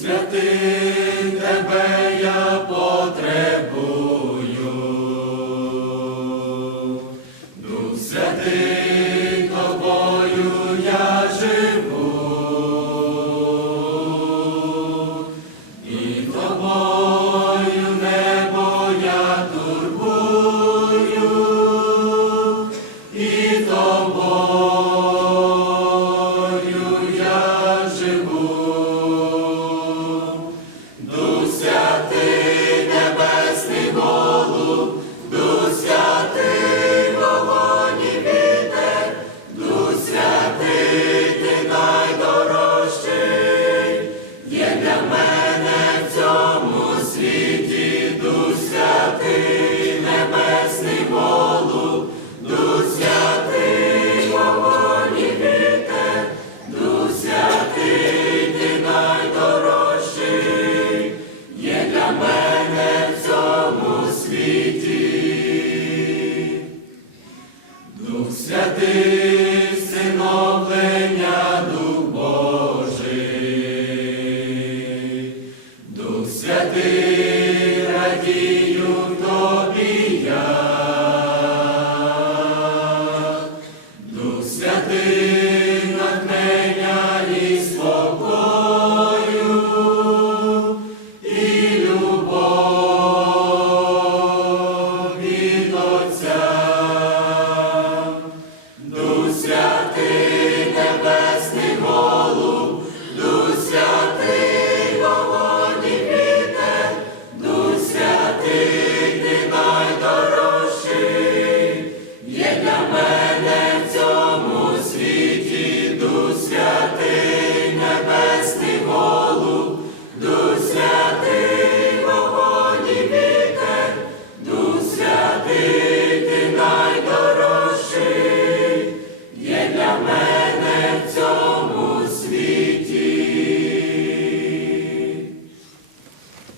святий тебе я потребую, Дух святий тобою я живу, і тобою. Дух святий, синовлення Дух Божий, Дух святий радію.